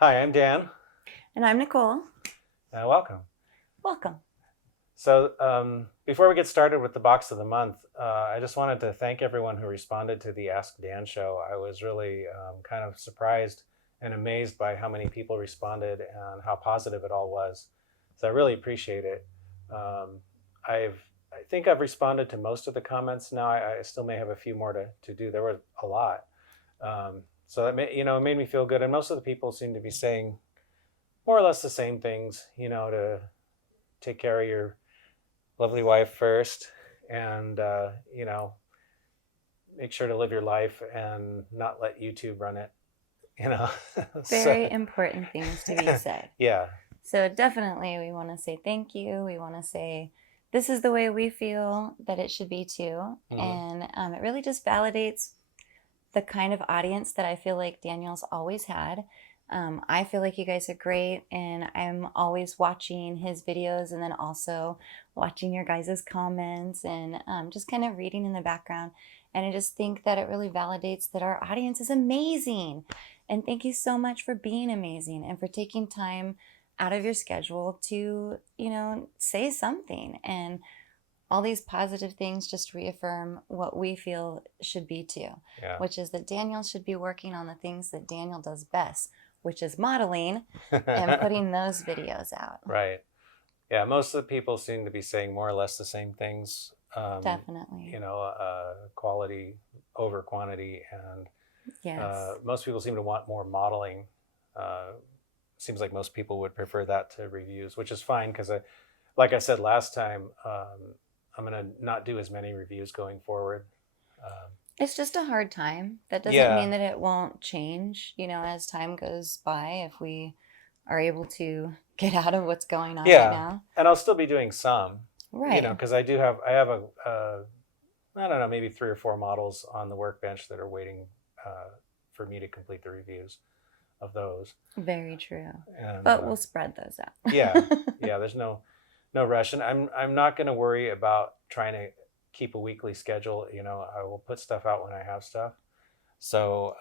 Hi, I'm Dan. And I'm Nichole. Welcome. Welcome. So, before we get started with the box of the month, I just wanted to thank everyone who responded to the Ask Dan show. I was really kind of surprised and amazed by how many people responded and how positive it all was. So, I really appreciate it. Um, I think I've responded to most of the comments now. I still may have a few more to do. There were a lot. So it made me feel good. And most of the people seem to be saying more or less the same things, to take care of your lovely wife first and, make sure to live your life and not let YouTube run it, you know. So, Very important things to be said. yeah. So, definitely, we want to say thank you. We want to say this is the way we feel that it should be too. Hmm. And it really just validates the kind of audience that I feel like Daniel's always had. I feel like you guys are great, and I'm always watching his videos and then also watching your guys' comments and just kind of reading in the background. And I just think that it really validates that our audience is amazing. And thank you so much for being amazing and for taking time out of your schedule to, say something. And all these positive things just reaffirm what we feel should be too, Yeah. which is that Daniel should be working on the things that Daniel does best, which is modeling and putting those videos out. Right. Yeah. Most of the people seem to be saying more or less the same things. Definitely. Quality over quantity, and Yes. most people seem to want more modeling. Uh, Seems like most people would prefer that to reviews, which is fine because, like I said last time, I'm going to not do as many reviews going forward. Um, It's just a hard time. That doesn't yeah, mean that it won't change, as time goes by, if we are able to get out of what's going on right yeah, now. and I'll still be doing some, Right. because I have I don't know, maybe 3 or 4 models on the workbench that are waiting for me to complete the reviews of those. Very true. And But we'll spread those yeah, out. yeah, there's no rush, and I'm not going to worry about trying to keep a weekly schedule. I will put stuff out when I have stuff. So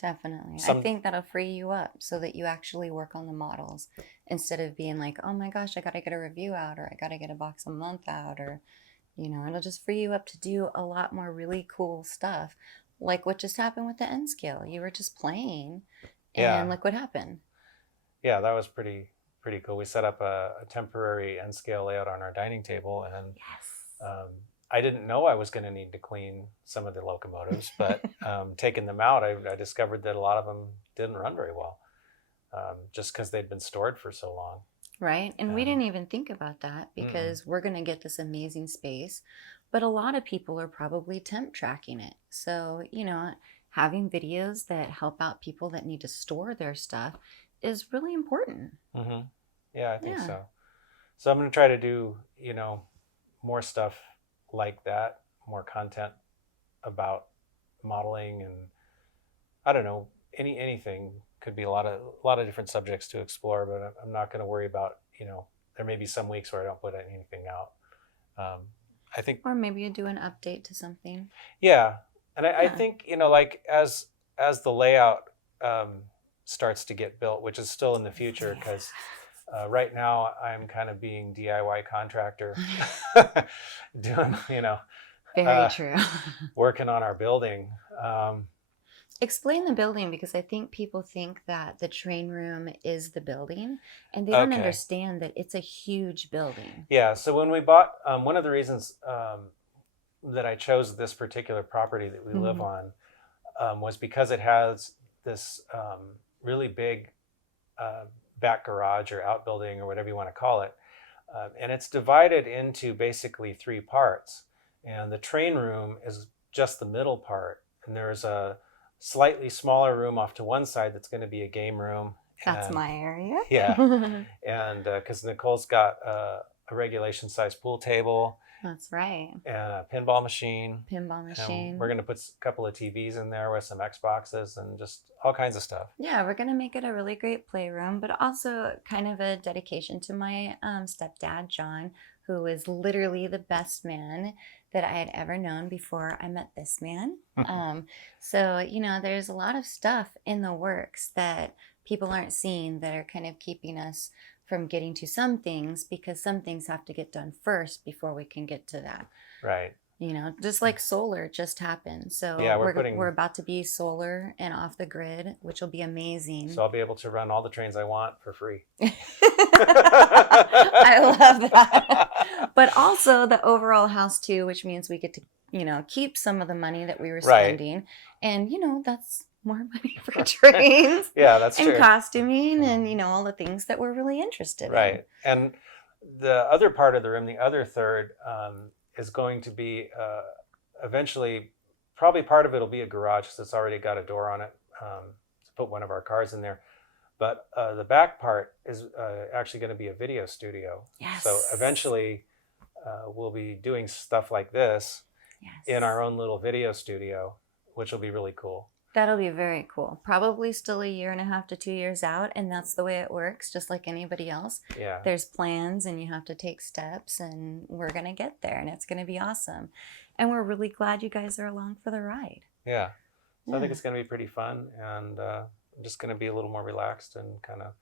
Definitely. I some think that'll free you up so that you actually work on the models instead of being like, oh my gosh, I got to get a review out or I got to get a box a month out or, it'll just free you up to do a lot more really cool stuff. Like what just happened with the N scale. You were just playing and yeah, look what happened. yeah, that was pretty cool. We set up a temporary N scale layout on our dining table, and um, I didn't know I was going to need to clean some of the locomotives, but taking them out, I discovered that a lot of them didn't run very well, just because they'd been stored for so long. Right? And we And didn't even think about that mm-mm. because we're going to get this amazing space. But a lot of people are probably temp tracking it. So, having videos that help out people that need to store their stuff is really important. Mm-hmm. Yeah, I think Yeah. so. So I'm going to try to do, more stuff like that, more content about modeling, and I don't know, anything could be a lot of different subjects to explore, but I'm not going to worry about, there may be some weeks where I don't put anything out. Um, I think, Or maybe you do an update to something. yeah. And I Yeah. think, like as the layout um, starts to get built, which is still in the future, because right now I'm kind of being DIY contractor, doing, Very uh, true. working on our building. Um, Explain the building because I think people think that the train room is the building and they don't okay. understand that it's a huge building. Yeah. So when we bought, one of the reasons that I chose this particular property that we live on was because it has this really big uh, back garage or outbuilding or whatever you want to call it. And it's divided into basically 3 parts. And the train room is just the middle part. And there's a slightly smaller room off to one side that's going to be a game room. That's And my area. yeah, and because Nicole's got a regulation size pool table That's right. and a pinball machine. Pinball And we're machine. going to put a couple of TVs in there with some Xboxes and just all kinds of stuff. Yeah, we're gonna make it a really great playroom, but also kind of a dedication to my stepdad, John, who is literally the best man that I had ever known before I met this man. So, there's a lot of stuff in the works that people aren't seeing that are kind of keeping us from getting to some things, because some things have to get done first before we can get to that. Right. You know, just like solar just happened. So Yeah, we're about to be solar and off the grid, which will be amazing. So I'll be able to run all the trains I want for free. I love that. But also the overall house too, which means we get to, you know, keep some of the money that we were spending. And, you know, that's more money for trains. Yeah, that's and true. Costuming and, you know, all the things that we're really interested in. Right. And the other part of the room, the other third, is going to be eventually, probably part of it will be a garage because it's already got a door on it to put one of our cars in there. But the back part is actually going to be a video studio. Yes. So eventually we'll be doing stuff like this in our own little video studio, which will be really cool. That'll be very cool. Probably still 1.5 to 2 years out, and that's the way it works, just like anybody else. Yeah. There's plans, and you have to take steps, and we're going to get there, and it's going to be awesome. And we're really glad you guys are along for the ride. Yeah. So I think it's going to be pretty fun, and I'm just going to be a little more relaxed and kind of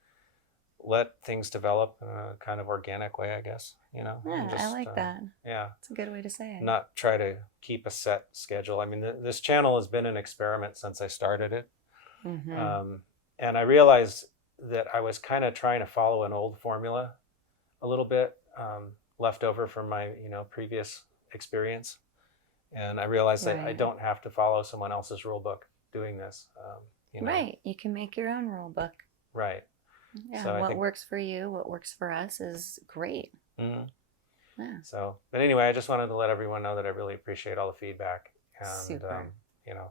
let things develop in a kind of organic way, I guess. You know. Yeah, just, I like that. Yeah. It's a good way to say it. Not try to keep a set schedule. I mean, this channel has been an experiment since I started it. Mm-hmm. And I realized that I was kind of trying to follow an old formula a little bit, left over from my, you know, previous experience. And I realized that I don't have to follow someone else's rule book doing this. You know? Right. You can make your own rule book. Right. Yeah. So what works for you, what works for us is great. Mm-hmm. Yeah. So, but anyway, I just wanted to let everyone know that I really appreciate all the feedback. And, Super. you know,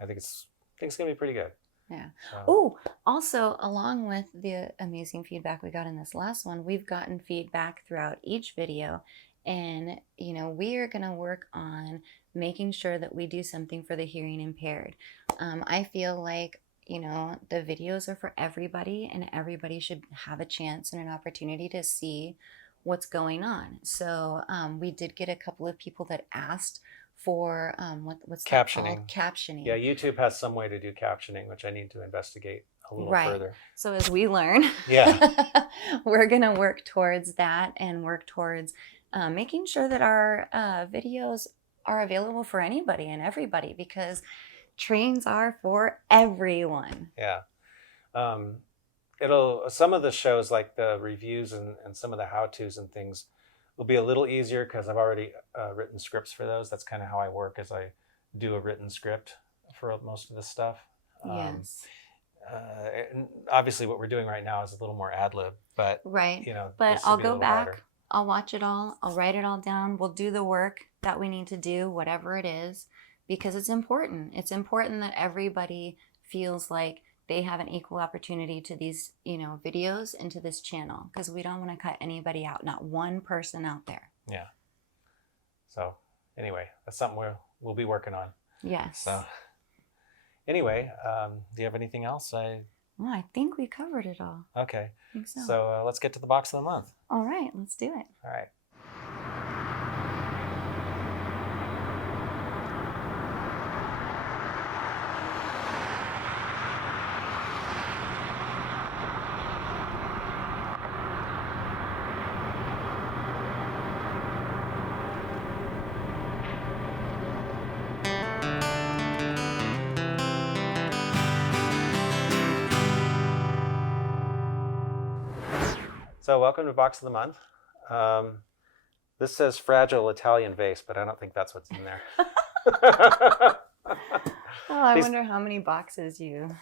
I think it's going to be pretty good. Yeah. So. Oh, also, along with the amazing feedback we got in this last one, we've gotten feedback throughout each video. And, you know, we are going to work on making sure that we do something for the hearing impaired. I feel like, you know, the videos are for everybody, and everybody should have a chance and an opportunity to see what's going on. So we did get a couple of people that asked for what's captioning. Captioning. Yeah, YouTube has some way to do captioning, which I need to investigate a little further. So as we learn, we're going to work towards that and work towards making sure that our videos are available for anybody and everybody, because trains are for everyone. Yeah. Some of the shows, like the reviews and some of the how-tos and things, will be a little easier because I've already written scripts for those. That's kind of how I work, is I do a written script for most of the stuff. Yes. And obviously what we're doing right now is a little more ad-lib, but you know, but I'll go back, harder. I'll watch it all, I'll write it all down, we'll do the work that we need to do, whatever it is, because it's important. It's important that everybody feels like they have an equal opportunity to these, you know, videos and to this channel, because we don't want to cut anybody out, not one person out there. Yeah. So anyway, that's something we'll be working on. Yes. So anyway, do you have anything else? Well, I think we covered it all. Okay. I think so. So let's get to the box of the month. All right, let's do it. All right. So welcome to Box of the Month. This says fragile Italian vase, but I don't think that's what's in there. I wonder how many boxes you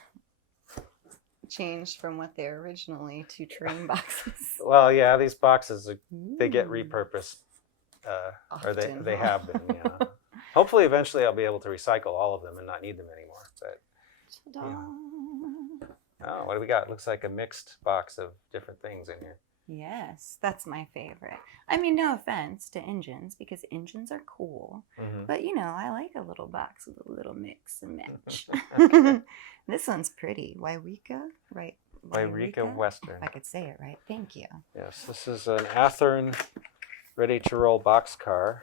changed from what they are originally to train boxes. Well, yeah, these boxes, they get repurposed, or they have been. Yeah. Hopefully, eventually, I'll be able to recycle all of them and not need them anymore. But oh, what do we got? It looks like a mixed box of different things in here. Yes, that's my favorite. I mean, no offense to engines, because engines are cool. Mm-hmm. But, you know, I like a little box with a little mix and match. This one's pretty. Yreka, right? Yreka Western. If I could say it right. Thank you. Yes, this is an Athearn ready-to-roll boxcar.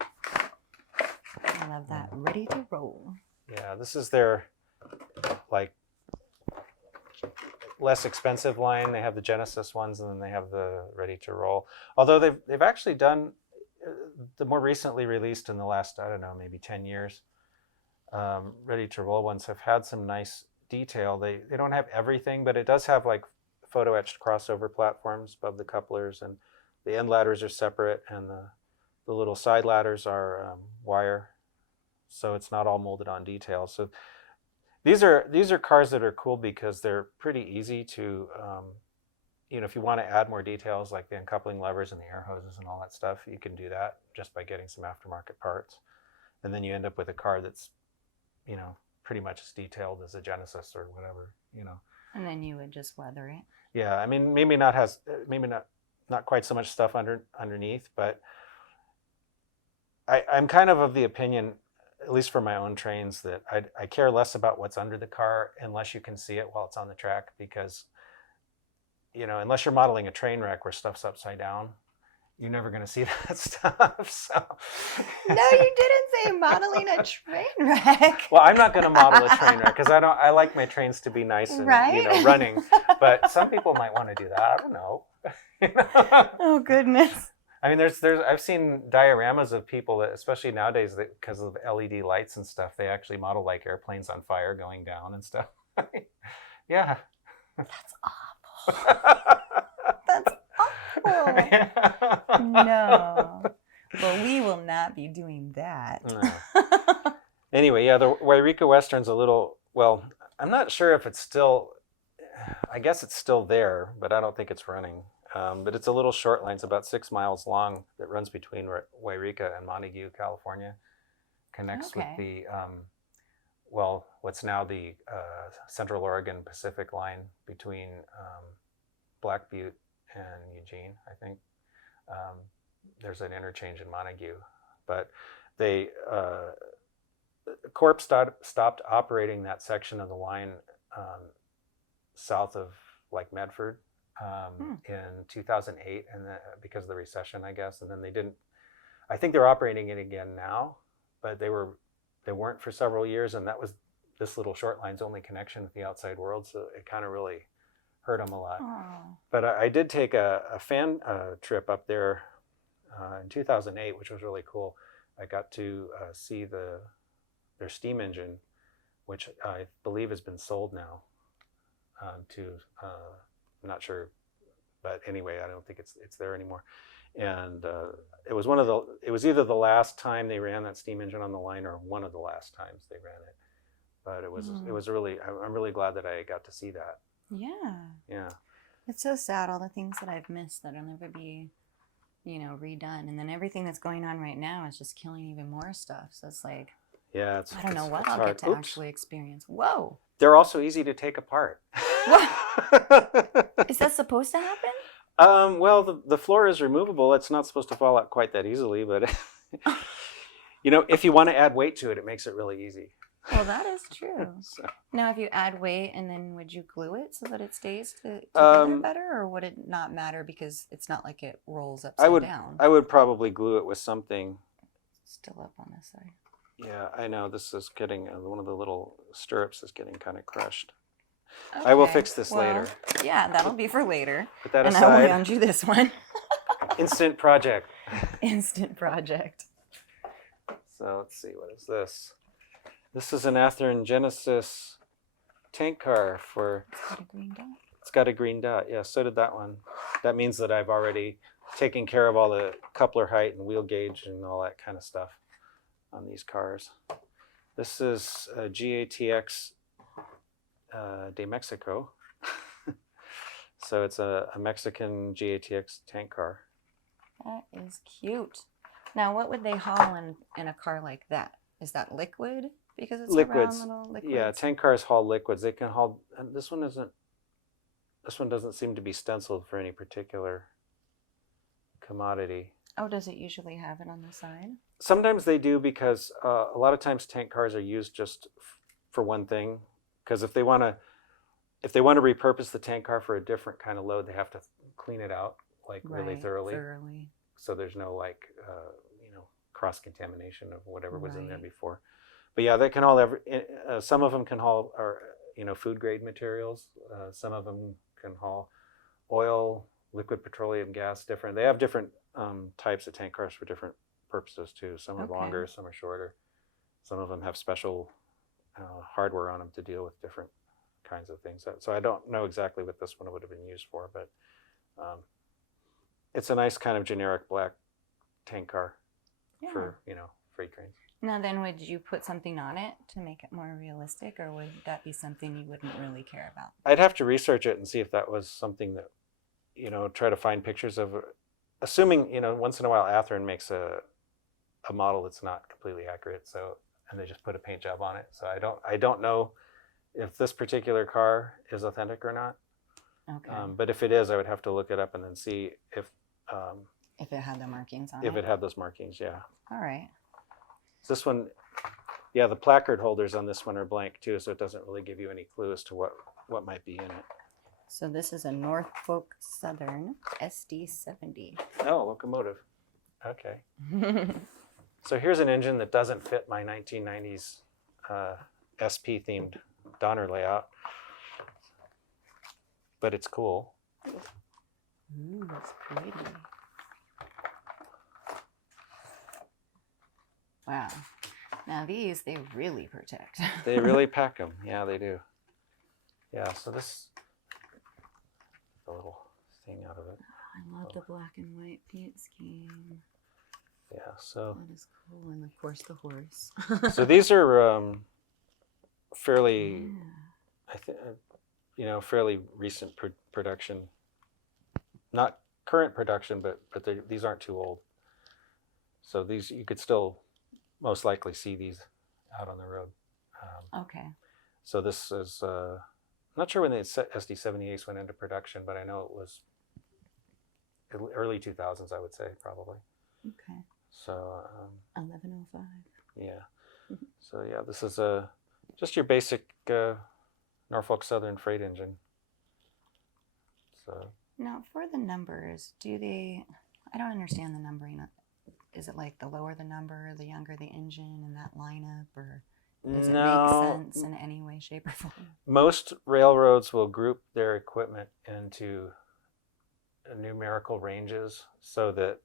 I love that. Ready to roll. Yeah, this is their, like, less expensive line. They have the Genesis ones, and then they have the ready to roll. Although they've actually done the more recently released in the last, I don't know, maybe 10 years. Ready to roll ones have had some nice detail. They don't have everything, but it does have like photo etched crossover platforms above the couplers, and the end ladders are separate, and the little side ladders are wire, so it's not all molded on detail. So these are cars that are cool because they're pretty easy to, if you want to add more details like the uncoupling levers and the air hoses and all that stuff, you can do that just by getting some aftermarket parts, and then you end up with a car that's, pretty much as detailed as a Genesis or whatever, And then you would just weather it. Yeah, I mean, maybe not quite so much stuff underneath, but I'm kind of the opinion, at least for my own trains, that I care less about what's under the car unless you can see it while it's on the track, because, unless you're modeling a train wreck where stuff's upside down, you're never going to see that stuff. So. No, you didn't say modeling a train wreck. Well, I'm not going to model a train wreck because I like my trains to be nice and running. But some people might want to do that. I don't know. Oh goodness. I mean, I've seen dioramas of people that, especially nowadays, that because of LED lights and stuff, they actually model like airplanes on fire going down and stuff. Yeah. That's awful. That's awful. No. Well, we will not be doing that. No. Anyway, yeah, the Yreka Western's a little, well, I'm not sure if it's still, I guess it's still there, but I don't think it's running. But it's a little short line. It's about 6 miles long that runs between Yreka and Montague, California. Connects with the, what's now the Central Oregon Pacific line between Black Butte and Eugene, I think. There's an interchange in Montague. But they, Corp stopped operating that section of the line south of like Medford. In 2008, and because of the recession, I guess, and then they didn't. I think they're operating it again now, but they weren't for several years, and that was this little short line's only connection with the outside world, so it kind of really hurt them a lot. Oh. But I did take a fan trip up there in 2008, which was really cool. I got to see their steam engine, which I believe has been sold now to. I'm not sure, but anyway, I don't think it's there anymore. And it was it was either the last time they ran that steam engine on the line or one of the last times they ran it. But it was really, I'm really glad that I got to see that. Yeah. Yeah. It's so sad, all the things that I've missed that'll never be, redone. And then everything that's going on right now is just killing even more stuff. So it's like, yeah, I don't know what I'll hard. get to actually experience. Whoa. They're also easy to take apart. What? Is that supposed to happen? Well, the floor is removable. It's not supposed to fall out quite that easily, but if you want to add weight to it, it makes it really easy. Well, that is true. So. Now, if you add weight, and then would you glue it so that it stays together better, or would it not matter because it's not like it rolls upside down? I would probably glue it with something. Still up on this side. Yeah, I know. This is getting, one of the little stirrups is getting kind of crushed. Okay. I will fix this later. Yeah, that'll be for later. Put that and aside. I will hand you this one. Instant project. Instant project. So let's see, what is this? This is an Athearn Genesis tank car for. It's got a green dot. It's got a green dot. Yeah, so did that one. That means that I've already taken care of all the coupler height and wheel gauge and all that kind of stuff on these cars. This is a GATX de Mexico. So it's a Mexican GATX tank car. That is cute. Now, what would they haul in a car like that? Is that liquid? Because it's liquids. around little liquids. Yeah, tank cars haul liquids. They can haul. And this one doesn't seem to be stenciled for any particular commodity. Oh, does it usually have it on the side? Sometimes they do, because a lot of times tank cars are used just for one thing. Because if they want to repurpose the tank car for a different kind of load, they have to clean it out really thoroughly. So there's no cross contamination of whatever was in there before. But yeah, they can haul some of them can haul, or food grade materials. Some of them can haul oil, liquid petroleum gas, different. They have different types of tank cars for different purposes too. Some are longer, some are shorter. Some of them have special hardware on them to deal with different kinds of things. So I don't know exactly what this one would have been used for, but it's a nice kind of generic black tank car for freight trains. Now then, would you put something on it to make it more realistic, or would that be something you wouldn't really care about? I'd have to research it and see if that was something that, try to find pictures of. Assuming, once in a while Athearn makes a model that's not completely accurate, and they just put a paint job on it. So I don't know if this particular car is authentic or not. Okay. But if it is, I would have to look it up and then see if it had the markings on it. If it had those markings, yeah. All right. This one, yeah, the placard holders on this one are blank too, so it doesn't really give you any clue as to what might be in it. So this is a Norfolk Southern SD70. Oh, locomotive. Okay. So here's an engine that doesn't fit my 1990s SP themed Donner layout, but it's cool. Ooh, it's pretty. Wow. Now these, they really protect. They really pack them. Yeah, they do. Yeah, so this, a little thing out of it. I love the black and white paint scheme. Yeah, so. That is cool. And of course the horse. So these are fairly, I think, fairly recent production. Not current production, but these aren't too old. So these, you could still most likely see these out on the road. Okay. So this is, I'm not sure when the SD78s went into production, but I know it was early 2000s, I would say, probably. Okay. So 1105. Yeah. So yeah, this is just your basic Norfolk Southern freight engine. So now for the numbers, I don't understand the numbering. Is it like the lower the number, the younger the engine in that lineup, or does it make sense in any way, shape, or form? Most railroads will group their equipment into numerical ranges so that,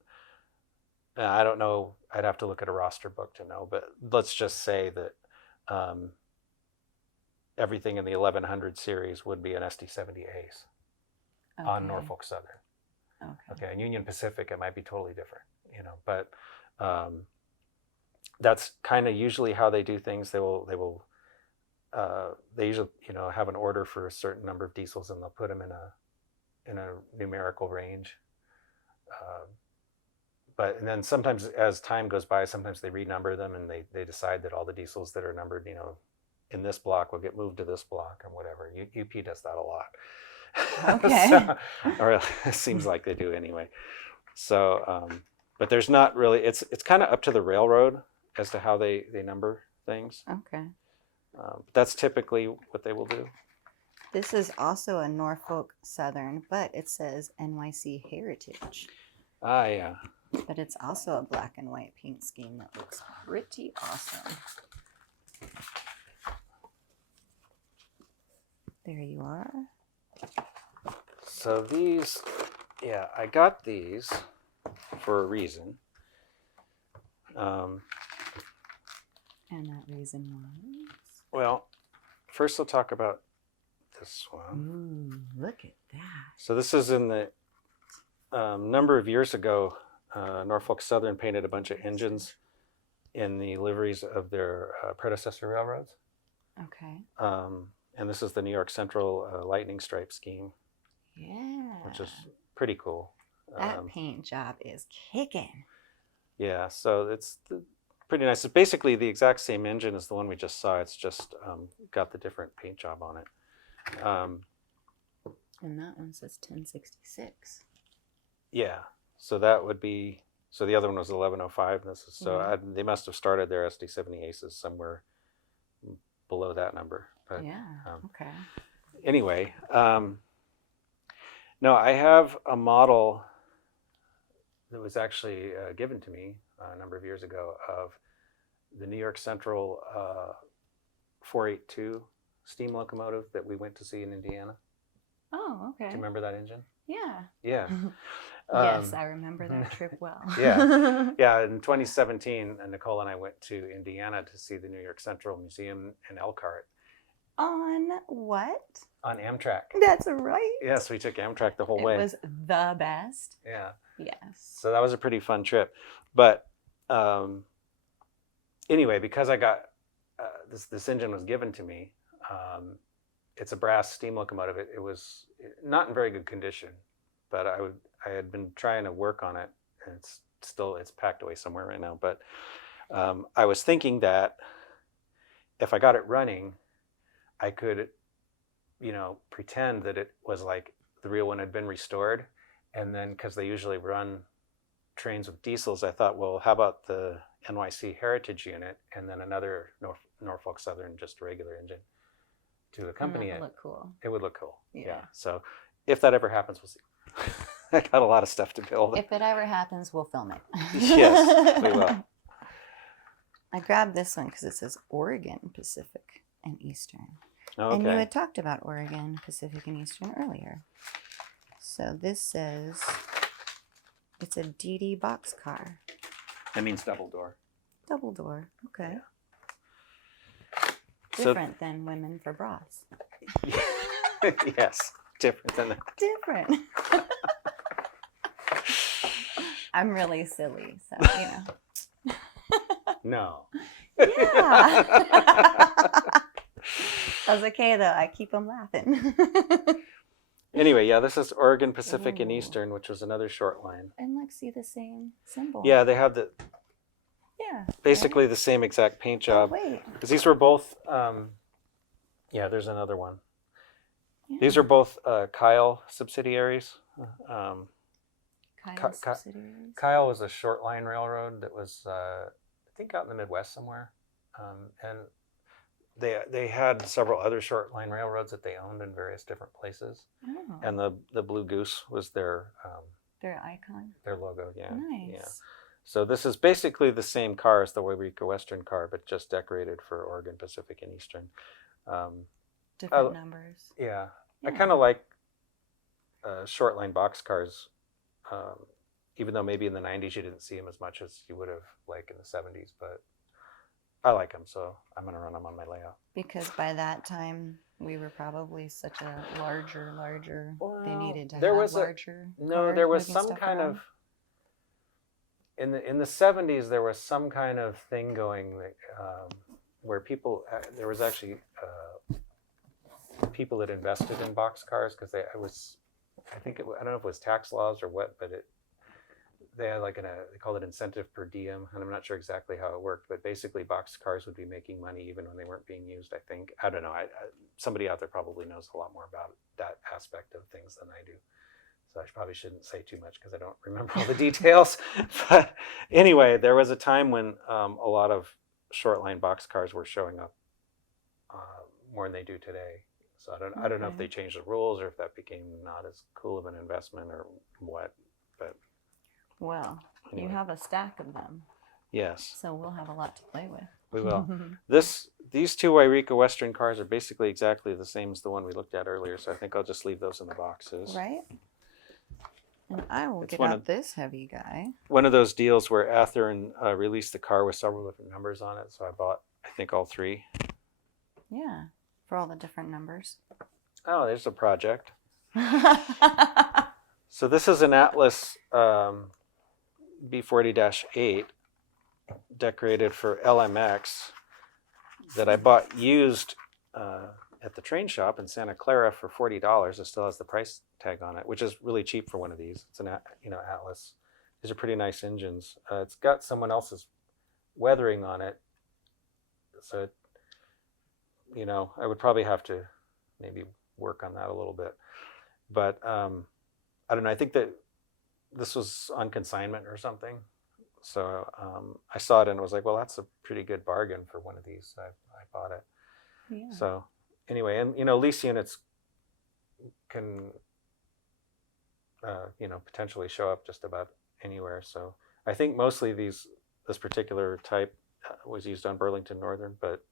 I don't know, I'd have to look at a roster book to know, but let's just say that everything in the 1100 series would be an SD70 Ace on Norfolk Southern. Okay, and Union Pacific, it might be totally different, but that's kind of usually how they do things. They usually, have an order for a certain number of diesels, and they'll put them in a numerical range. And then sometimes as time goes by, sometimes they renumber them, and they decide that all the diesels that are numbered, in this block will get moved to this block or whatever. UP does that a lot. Okay. Or it seems like they do anyway. So, but there's not really, it's kind of up to the railroad as to how they number things. Okay. That's typically what they will do. This is also a Norfolk Southern, but it says NYC Heritage. Ah, yeah. But it's also a black and white paint scheme that looks pretty awesome. There you are. So these, yeah, I got these for a reason. And that reason was? Well, first we'll talk about this one. Ooh, look at that. So this is in the number of years ago, Norfolk Southern painted a bunch of engines in the liveries of their predecessor railroads. Okay. And this is the New York Central lightning stripe scheme. Yeah. Which is pretty cool. That paint job is kicking. Yeah, so it's pretty nice. It's basically the exact same engine as the one we just saw. It's just got the different paint job on it. And that one says 1066. Yeah, so that would be, so the other one was 1105. This is, so they must have started their SD70 Aces somewhere below that number. But, yeah, okay. Anyway, no, I have a model that was actually given to me a number of years ago of the New York Central 482 steam locomotive that we went to see in Indiana. Oh, Do okay. you remember that engine? Yeah. Yeah. Yes, I remember that trip well. Yeah. Yeah, in 2017, Nichole and I went to Indiana to see the New York Central Museum in Elkhart. On what? On Amtrak. That's right. Yes, we took Amtrak the whole It way. was the best. Yeah. Yes. So that was a pretty fun trip. But anyway, because I got this engine was given to me. It's a brass steam locomotive. It was not in very good condition, but I had been trying to work on it, and it's packed away somewhere right now. But I was thinking that if I got it running, I could, pretend that it was like the real one had been restored, and then because they usually run trains with diesels, I thought, well, how about the NYC Heritage unit and then another Norfolk Southern, just a regular engine to accompany it. That would look cool. It would look cool. Yeah. So if that ever happens, we'll see. I got a lot of stuff to build. If it ever happens, we'll film it. Yes, we will. I grabbed this one because it says Oregon, Pacific, and Eastern. Okay. And you had talked about Oregon, Pacific, and Eastern earlier. So this says it's a DD boxcar. That means double door. Double door. Okay. Yeah. Different than women for bras. Yes, different than that. Different. I'm really silly, so No. Yeah. That's okay though. I keep them laughing. Anyway, yeah, this is Oregon, Pacific, and Ooh. Eastern, which was another short line. And look, see the same symbol. Yeah, they have Yeah. basically the same exact paint job. Wait. Because these were both, yeah, there's another one. Yeah. These are both Kyle subsidiaries. Kyle's subsidiaries. Kyle was a short line railroad that was, I think, out in the Midwest somewhere. And they had several other short line railroads that they owned in various different places. Oh. And the Blue Goose was their icon. their logo. Yeah. Nice. Yeah. So this is basically the same car as the Yreka Western car, but just decorated for Oregon, Pacific, and Eastern. Different numbers. Yeah. Yeah. I kind of like short line box cars, even though maybe in the 90s you didn't see them as much as you would have like in the 70s, but I like them, so I'm going to run them on my layout. Because by that time we were probably such a larger. Well, They needed to there have was larger. No, there was moving some stuff kind around. of in the 70s there was some kind of thing going where people there was actually people that invested in box cars because I don't know if it was tax laws or what, but they had like they called it incentive per diem, and I'm not sure exactly how it worked, but basically box cars would be making money even when they weren't being used. I think, I don't know. Somebody out there probably knows a lot more about that aspect of things than I do. So I probably shouldn't say too much because I don't remember all the details. But anyway, there was a time when a lot of short line box cars were showing up more than they do today. So I don't know if they changed the rules or if that became not as cool of an investment or what. But Well, anyway. you have a stack of them. Yes, So we'll have a lot to play with. we will. These two Yreka Western cars are basically exactly the same as the one we looked at earlier. So I think I'll just leave those in the boxes. Right? And I will It's get one out of- this heavy guy. One of those deals where Athearn released the car with several different numbers on it. So I bought, I think, all three. Yeah. For all the different numbers. Oh, there's a project. So this is an Atlas B40-8 decorated for LMX that I bought used at the train shop in Santa Clara for $40. It still has the price tag on it, which is really cheap for one of these. It's an Atlas. These are pretty nice engines. It's got someone else's weathering on it, so I would probably have to maybe work on that a little bit. But I don't know. I think that this was on consignment or something. So I saw it and was like, well, that's a pretty good bargain for one of these. So I bought it. Yeah. So anyway, and lease units can potentially show up just about anywhere. So I think mostly this particular type was used on Burlington Northern, but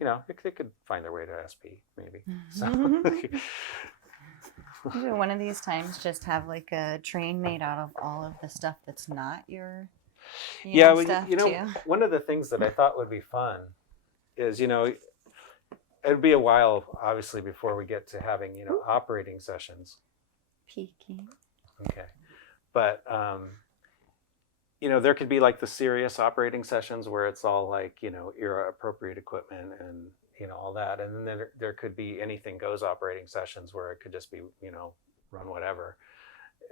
you know, they could find their way to SP maybe. So Maybe one of these times just have like a train made out of all of the stuff that's not your yeah, well, stuff you know, too. one of the things that I thought would be fun is, you know, it'd be a while, obviously, before we get to having, you know, operating sessions. Peeking. Okay. But, you know, there could be like the serious operating sessions where it's all like, you know, era appropriate equipment and, you know, all that. And then there could be anything goes operating sessions where it could just be, you know, run whatever.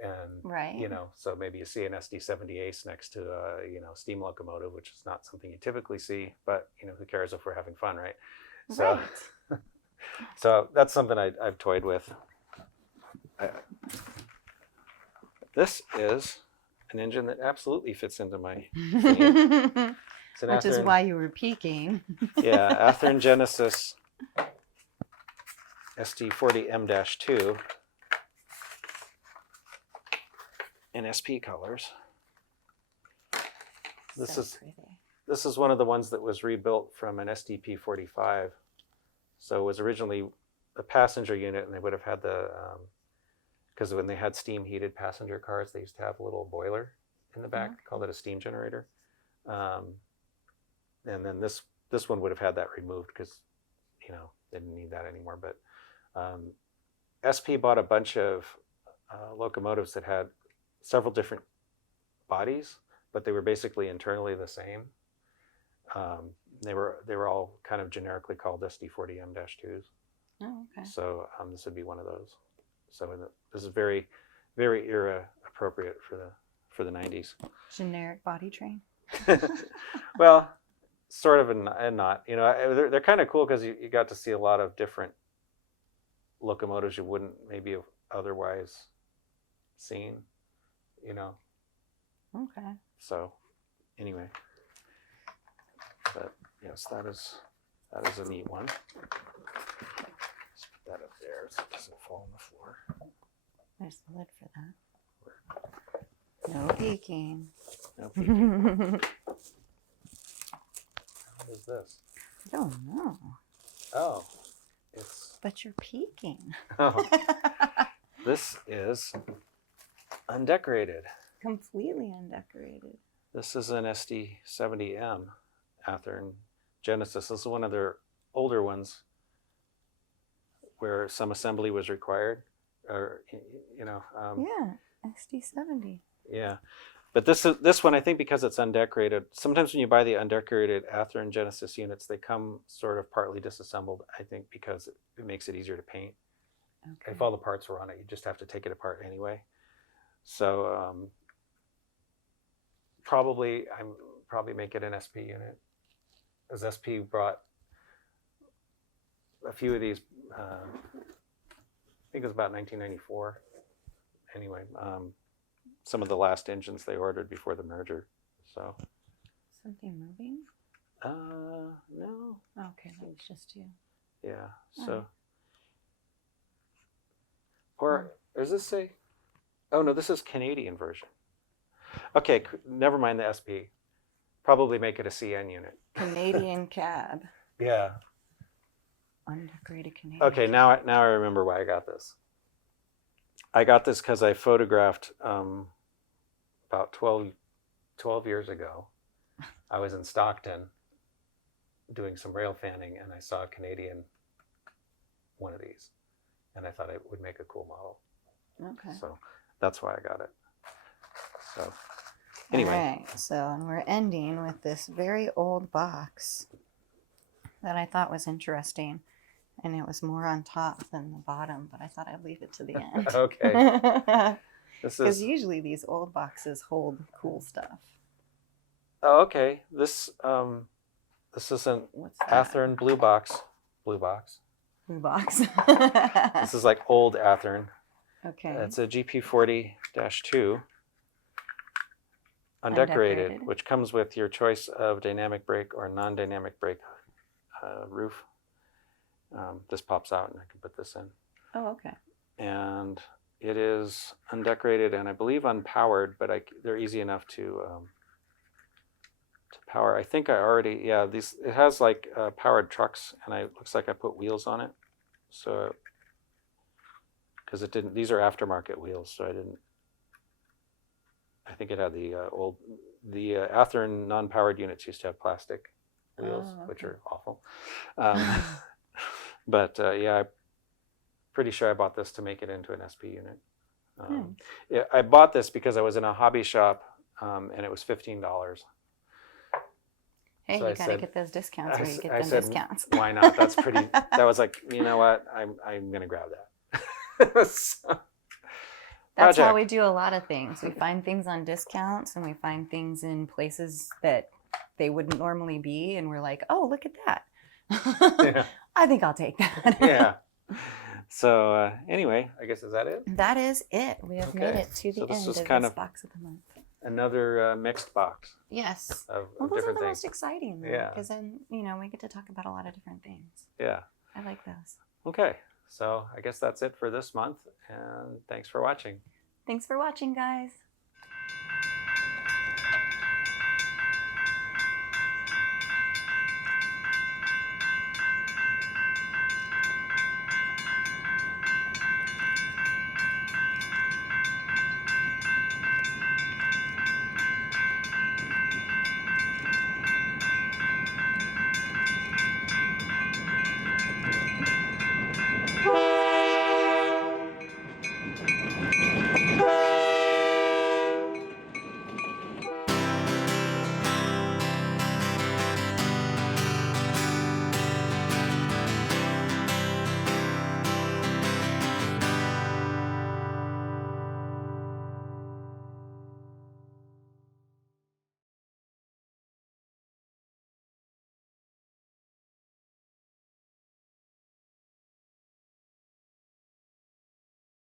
And, Right. you know, so maybe you see an SD70 Ace next to a, you know, steam locomotive, which is not something you typically see, but, you know, who cares if we're having fun, right? So, Right. so that's something I've toyed with. This is an engine that absolutely fits into my theme. It's an Which is Athearn, why you were peeking. yeah, Athearn Genesis ST40 M-2 in SP colors. This So is pretty. this is one of the ones that was rebuilt from an SDP45. So it was originally a passenger unit, and they would have had the because when they had steam heated passenger cars, they used to have a little boiler in the back, called it a steam generator. And then this one would have had that removed because, you know, they didn't need that anymore. But SP bought a bunch of locomotives that had several different bodies, but they were basically internally the same. They were all kind of generically called SD40 M-2s. Oh, okay. So this would be one of those. So this is very, very era appropriate for the 90s. Generic body train. Well, sort of and not. You know, they're kind of cool because you got to see a lot of different locomotives you wouldn't maybe have otherwise seen. You know. Okay. So, anyway, but yes, that is a neat one. Let's put that up there so it doesn't fall on the floor. There's the lid for that. No peeking. No peeking. What is this? I don't know. Oh, it's. But you're peeking. Oh, this is undecorated. Completely undecorated. This is an SD70M Athearn Genesis. This is one of their older ones where some assembly was required, or you know. Yeah, XD70. Yeah, but this one I think because it's undecorated. Sometimes when you buy the undecorated Athearn Genesis units, they come sort of partly disassembled. I think because it makes it easier to paint. Okay. If all the parts were on it, you just have to take it apart anyway. So probably make it an SP unit, as SP brought a few of these. I think it was about 1994. Anyway, some of the last engines they ordered before the merger. So. Something moving? No. Okay, that was just you. Yeah. So. Or does this say? Oh no, this is Canadian version. Okay, never mind the SP. Probably make it a CN unit. Canadian cab. Yeah. Undecorated Canadian. Okay, now I remember why I got this. I got this because I photographed about 12 years ago. I was in Stockton doing some rail fanning, and I saw a Canadian one of these, and I thought it would make a cool model. Okay. So that's why I got it. So anyway. All right, so and we're ending with this very old box that I thought was interesting. And it was more on top than the bottom, but I thought I'd leave it to the end. Okay. Because usually these old boxes hold cool stuff. Oh, okay. This is an Athearn blue box. Blue box. Blue box. This is like old Athearn. Okay. It's a GP40-2 undecorated, which comes with your choice of dynamic brake or non-dynamic brake roof. This pops out, and I can put this in. Oh, okay. And it is undecorated and I believe unpowered, but they're easy enough to power. I think I already, yeah, these, it has like powered trucks, and it looks like I put wheels on it. So, because it didn't, these are aftermarket wheels, so I didn't, I think it had the the Athearn non-powered units used to have plastic wheels, which are awful. But yeah, I'm pretty sure I bought this to make it into an SP unit. Yeah, I bought this because I was in a hobby shop, and it was $15. Hey, So you gotta get those discounts where you get them said, discounts. Why not? That's pretty. That was like, you know what? I'm gonna grab that. So, that's how we do a lot of things. We find things on discounts, and we find things in places that they wouldn't normally be, and we're like, oh, look at that. Yeah. I think I'll take that. Yeah. So anyway, I guess, is that it? That is it. We have made it to the end of this box of the month. Another mixed box. Yes. Of well, those different are the things. most exciting, though, Yeah. because then, you know, we get to talk about a lot of different things. Yeah. I like those. Okay. So I guess that's it for this month, and thanks for watching. Thanks for watching, guys.